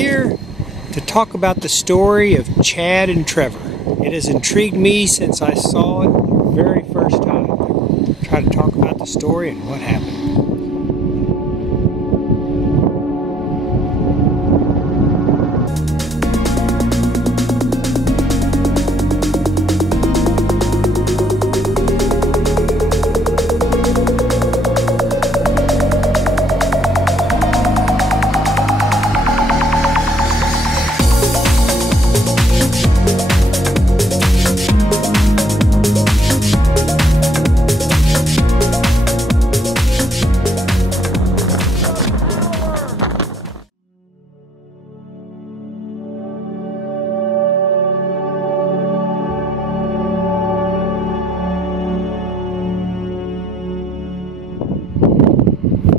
here to talk about the story of Chad and Trevor. It has intrigued me since I saw it the very first time. I'll try to talk about the story and what happened.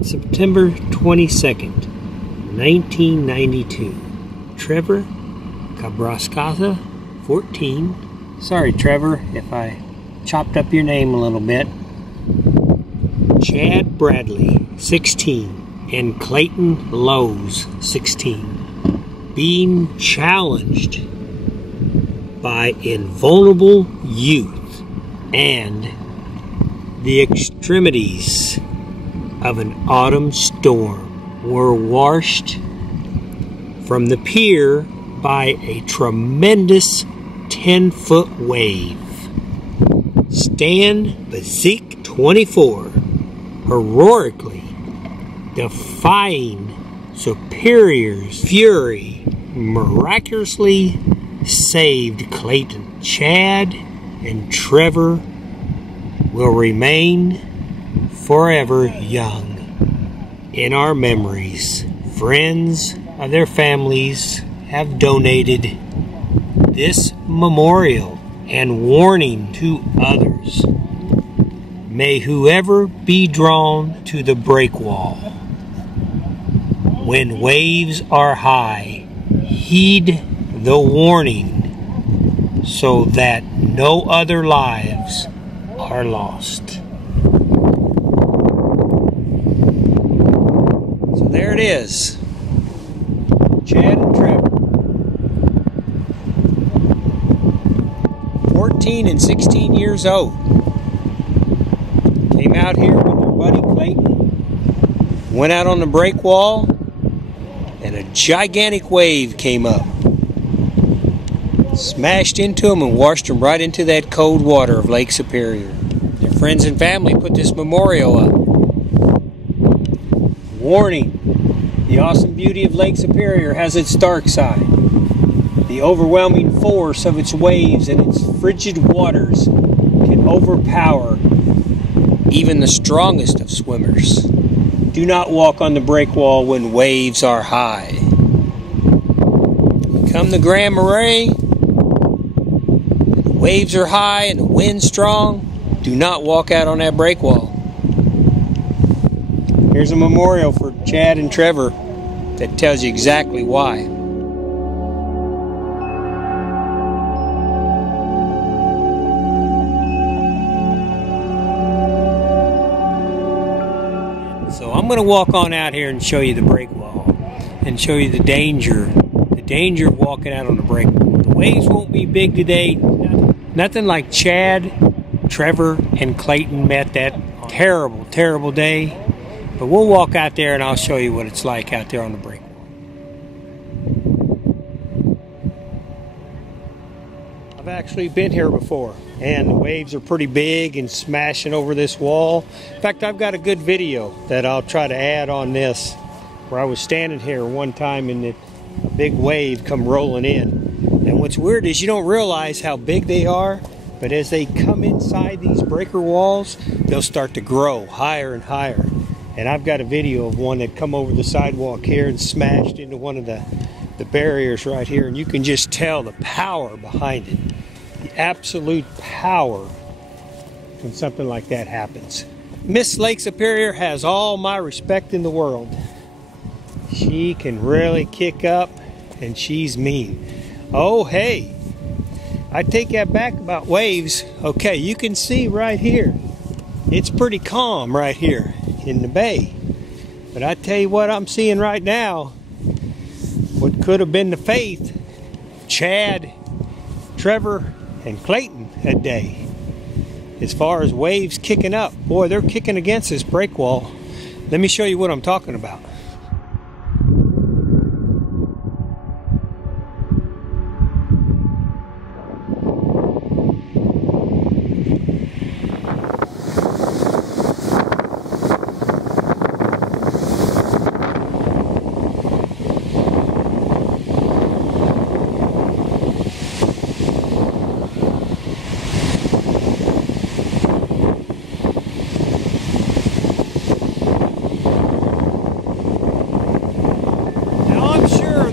September 22nd, 1992. Trevor Cabrascaza, 14. Sorry, Trevor, if I chopped up your name a little bit. Chad Bradley, 16. And Clayton Lowe's, 16. Being challenged by invulnerable youth and the extremities of an autumn storm were washed from the pier by a tremendous 10-foot wave. Stan Bazik, 24, heroically defying Superior's fury, miraculously saved Clayton. Chad and Trevor will remain forever young in our memories. Friends of their families have donated this memorial and warning to others. May whoever be drawn to the breakwall when waves are high heed the warning so that no other lives are lost. There it is. Chad and Trevor. 14 and 16 years old. Came out here with their buddy Clayton. Went out on the break wall. And a gigantic wave came up. Smashed into them and washed them right into that cold water of Lake Superior. Their friends and family put this memorial up. Warning. The awesome beauty of Lake Superior has its dark side. The overwhelming force of its waves and its frigid waters can overpower even the strongest of swimmers. Do not walk on the breakwall when waves are high. Come the Grand Marais, the waves are high and the wind's strong. Do not walk out on that breakwall. Here's a memorial for Chad and Trevor that tells you exactly why. So I'm going to walk on out here and show you the break wall and show you the danger of walking out on the break wall. The waves won't be big today. Nothing like Chad, Trevor, and Clayton met that terrible, terrible day. But we'll walk out there and I'll show you what it's like out there on the break. I've actually been here before and the waves are pretty big and smashing over this wall. In fact, I've got a good video that I'll try to add on this where I was standing here one time and a big wave come rolling in. And what's weird is you don't realize how big they are, but as they come inside these breaker walls, they'll start to grow higher and higher. And I've got a video of one that come over the sidewalk here and smashed into one of the barriers right here. And you can just tell the power behind it. The absolute power when something like that happens. Miss Lake Superior has all my respect in the world. She can really kick up and she's mean. Oh, hey. I take that back about waves. Okay, you can see right here. It's pretty calm right here in the bay. But I tell you what I'm seeing right now. what could have been the faith of Chad, Trevor, and Clayton that day. As far as waves kicking up, boy, they're kicking against this break wall. Let me show you what I'm talking about.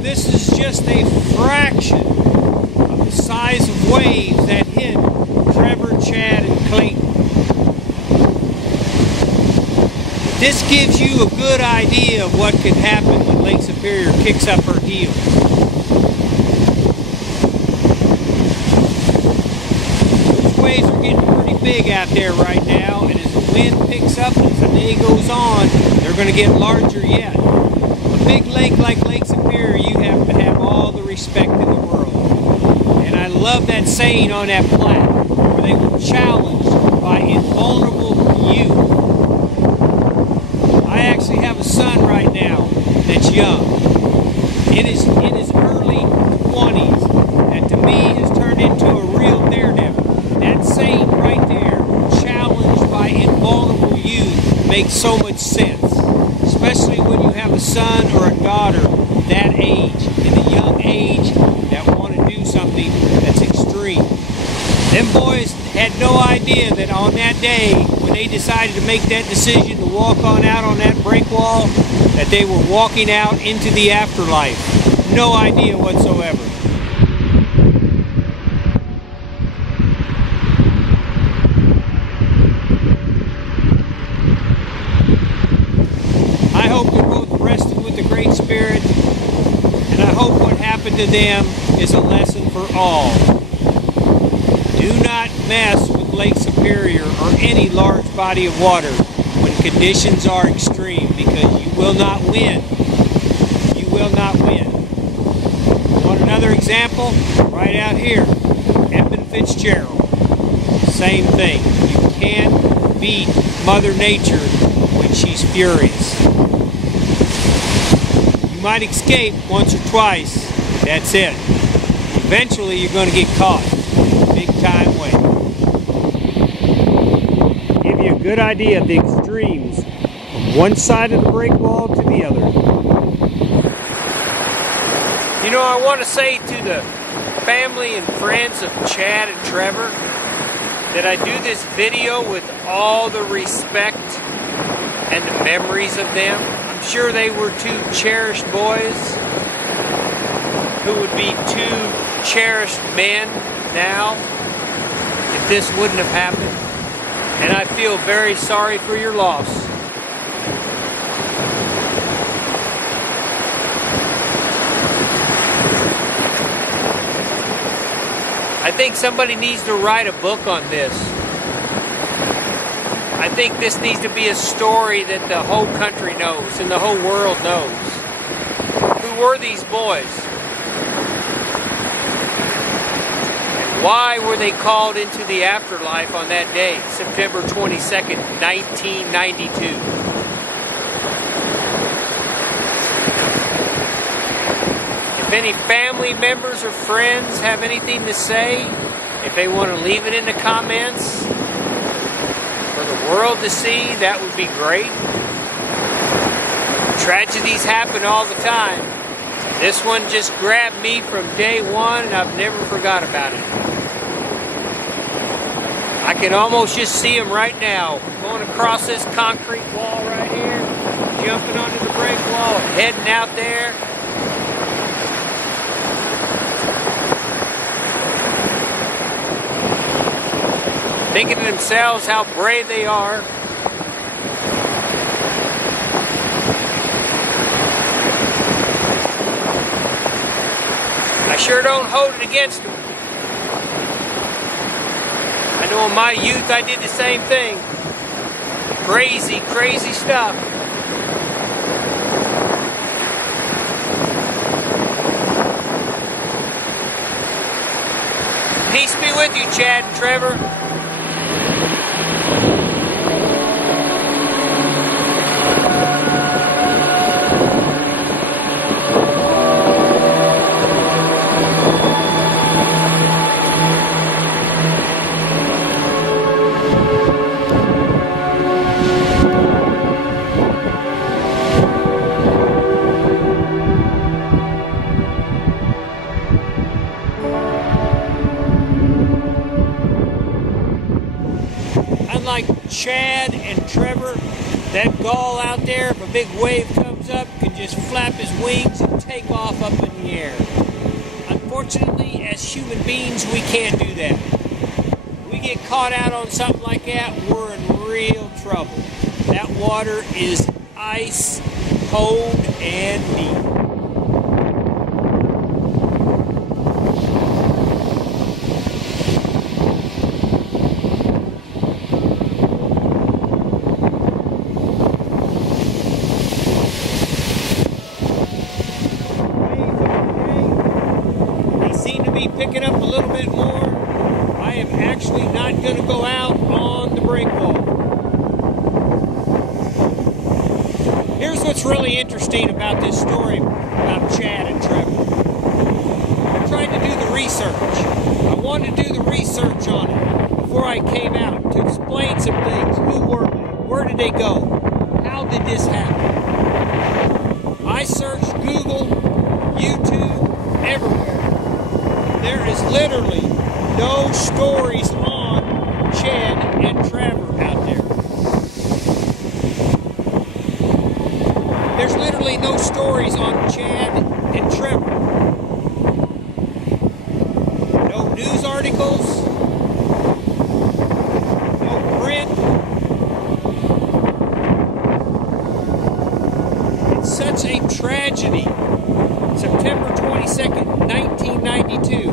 This is just a fraction of the size of waves that hit Trevor, Chad, and Clayton. This gives you a good idea of what can happen when Lake Superior kicks up her heels. Those waves are getting pretty big out there right now, and as the wind picks up as the day goes on, they're going to get larger yet. A big lake like Lake Superior, you have to have all the respect in the world. And I love that saying on that plaque, where they were challenged by invulnerable youth. I actually have a son right now that's young, in his early 20s, that to me has turned into a real daredevil. That saying right there, challenged by invulnerable youth, makes so much sense. Especially when you have a son or a daughter that age, in a young age, that want to do something that's extreme. Them boys had no idea that on that day, when they decided to make that decision to walk on out on that break wall, that they were walking out into the afterlife. No idea whatsoever. I hope they're both rested with the Great Spirit, and I hope what happened to them is a lesson for all. Do not mess with Lake Superior or any large body of water when conditions are extreme, because you will not win. You will not win. Want another example? Right out here, Edmund Fitzgerald. Same thing. You can't beat Mother Nature when she's furious. You might escape once or twice, that's it. Eventually you're going to get caught. Big time way. Give you a good idea of the extremes from one side of the break wall to the other. You know, I want to say to the family and friends of Chad and Trevor that I do this video with all the respect and the memories of them. I'm sure they were two cherished boys who would be two cherished men now if this wouldn't have happened. And I feel very sorry for your loss. I think somebody needs to write a book on this. I think this needs to be a story that the whole country knows and the whole world knows. Who were these boys? And why were they called into the afterlife on that day, September 22nd, 1992? If any family members or friends have anything to say, if they want to leave it in the comments for the world to see, that would be great. Tragedies happen all the time. This one just grabbed me from day one, and I've never forgot about it. I can almost just see them right now, going across this concrete wall right here, jumping onto the break wall, heading out there. Thinking to themselves how brave they are. I sure don't hold it against them. I know in my youth I did the same thing. Crazy, crazy stuff. be with you, Chad and Trevor. Like Chad and Trevor, that gull out there, if a big wave comes up, can just flap his wings and take off up in the air. Unfortunately, as human beings, we can't do that. We get caught out on something like that, we're in real trouble. That water is ice cold and deep. Picking up a little bit more. I am actually not going to go out on the break wall. Here's what's really interesting about this story about Chad and Trevor. I tried to do the research. I wanted to do the research on it before I came out to explain some things. Who were they? Where did they go? How did this happen? I searched Google, YouTube, everywhere. There is literally no stories on Chad and Trevor out there. There's literally no stories on Chad and Trevor. No news articles. No print. It's such a tragedy. September 22nd, 1992,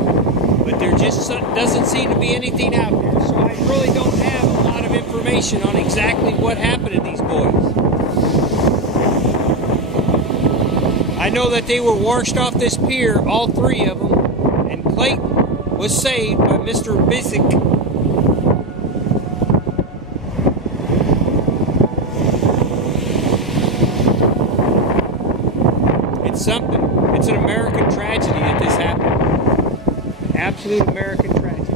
but there just doesn't seem to be anything out there, so I really don't have a lot of information on exactly what happened to these boys. I know that they were washed off this pier, all three of them, and Clayton was saved by Mr. Bissick. It's something. It's an American tragedy that this happened. Absolute American tragedy.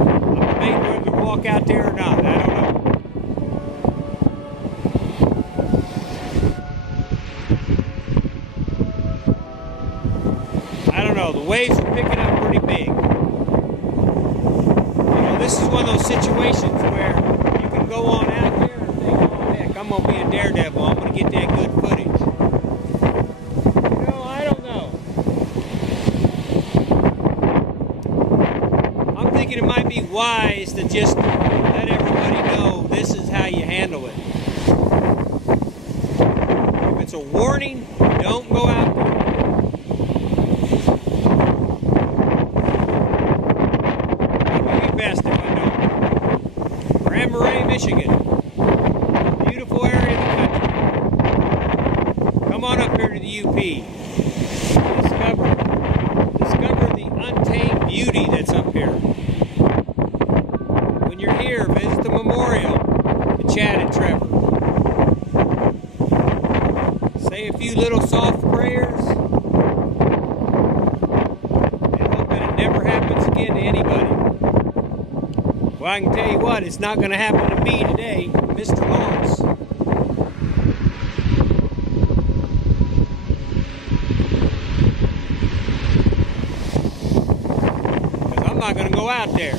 I'm debating whether to walk out there or not. I don't know. I don't know. The waves are picking up pretty big. You know, this is one of those situations where you can go on out there and think, oh heck, I'm going to be a daredevil. I'm going to get that good footage. You know, I don't know. I'm thinking it might be wise to just let everybody know this is how you handle it. If it's a warning, don't go out there. Best if I don't. Grand Marais, Michigan. Beautiful area of the country. Come on up here to the UP. Discover the untamed beauty that's up here. When you're here, visit the memorial to Chad and Trevor. Say a few little soft prayers and hope that it never happens again to anybody. Well, I can tell you what, it's not going to happen to me today, Mr. Lawrence. Because I'm not going to go out there.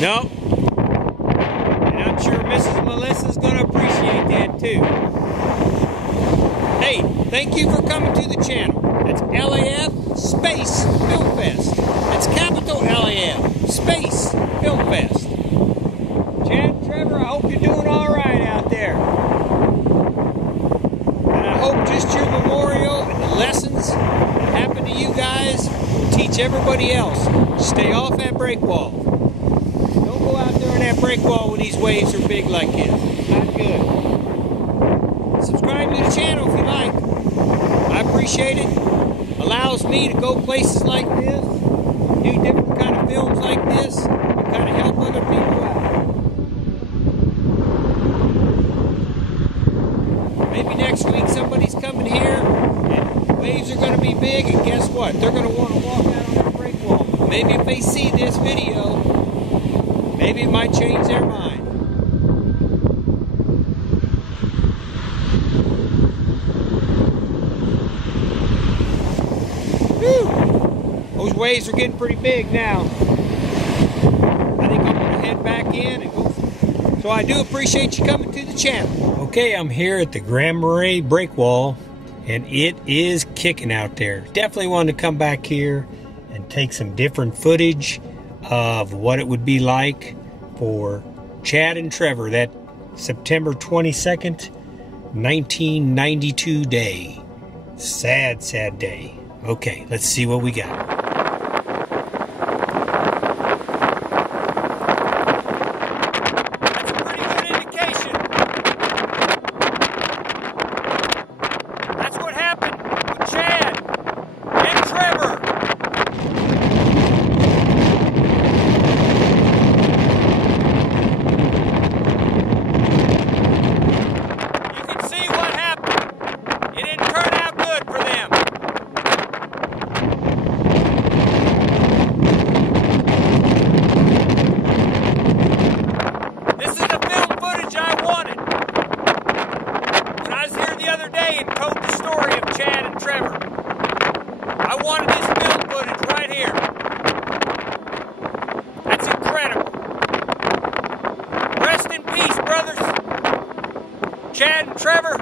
Nope. And I'm sure Mrs. Melissa's going to appreciate that too. Hey, thank you for coming to the channel. That's LAF Space Film Fest. That's capital LAF Space Film Fest. Chad and Trevor, I hope you're doing all right out there. And I hope just your memorial and the lessons that happen to you guys will teach everybody else. Stay off that break wall. Don't go out there on that break wall when these waves are big like this. Not good. subscribe to the channel if you like. I appreciate it. Allows me to go places like this, do different kind of films like this, and kind of help other people out. Maybe next week somebody's coming here and waves are going to be big, and guess what? They're going to want to walk out on that break wall. Maybe if they see this video, maybe it might change their mind. Those waves are getting pretty big now. I think I'm going to head back in and go. So I do appreciate you coming to the channel. Okay, I'm here at the Grand Marais breakwall, and it is kicking out there. Definitely wanted to come back here and take some different footage of what it would be like for Chad and Trevor that September 22nd, 1992 day. Sad, sad day. Okay, let's see what we got. Chad and Trevor. I wanted this film footage right here. That's incredible. Rest in peace, brothers. Chad and Trevor.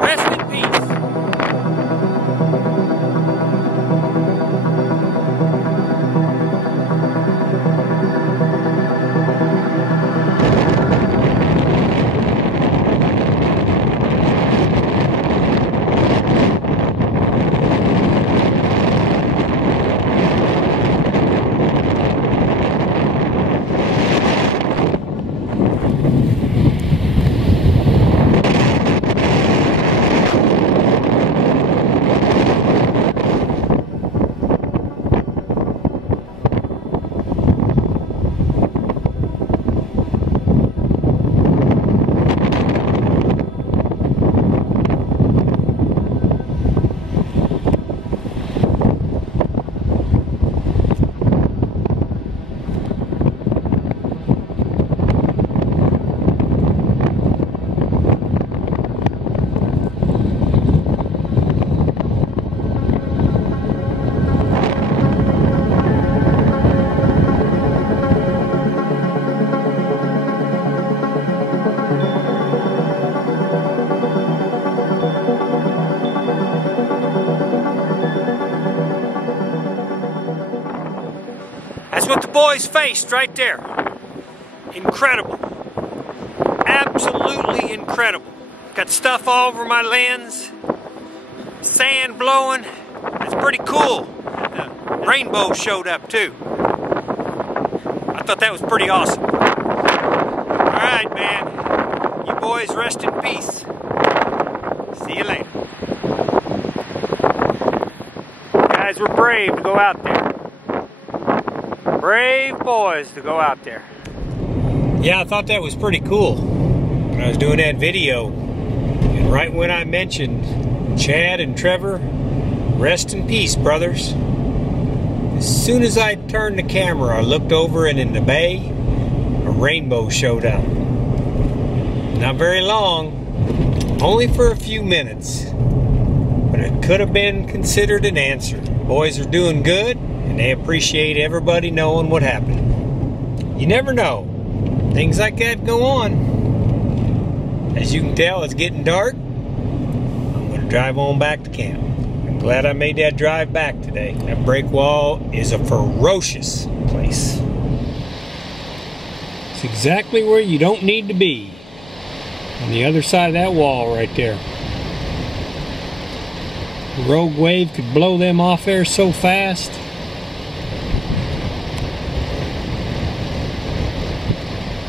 Rest in peace. That's what the boys faced right there. Incredible. Absolutely incredible. Got stuff all over my lens. Sand blowing. That's pretty cool. The rainbow showed up too. I thought that was pretty awesome. Alright, man. You boys rest in peace. See you later. You guys were brave to go out there. Brave boys to go out there. Yeah, I thought that was pretty cool when I was doing that video. And right when I mentioned Chad and Trevor, rest in peace, brothers. As soon as I turned the camera, I looked over and in the bay, a rainbow showed up. Not very long, only for a few minutes. But it could have been considered an answer. Boys are doing good. And they appreciate everybody knowing what happened. You never know. Things like that go on. As you can tell, it's getting dark. I'm going to drive on back to camp. I'm glad I made that drive back today. That break wall is a ferocious place. It's exactly where you don't need to be. On the other side of that wall right there. A rogue wave could blow them off there so fast.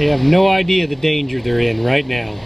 They have no idea the danger they're in right now.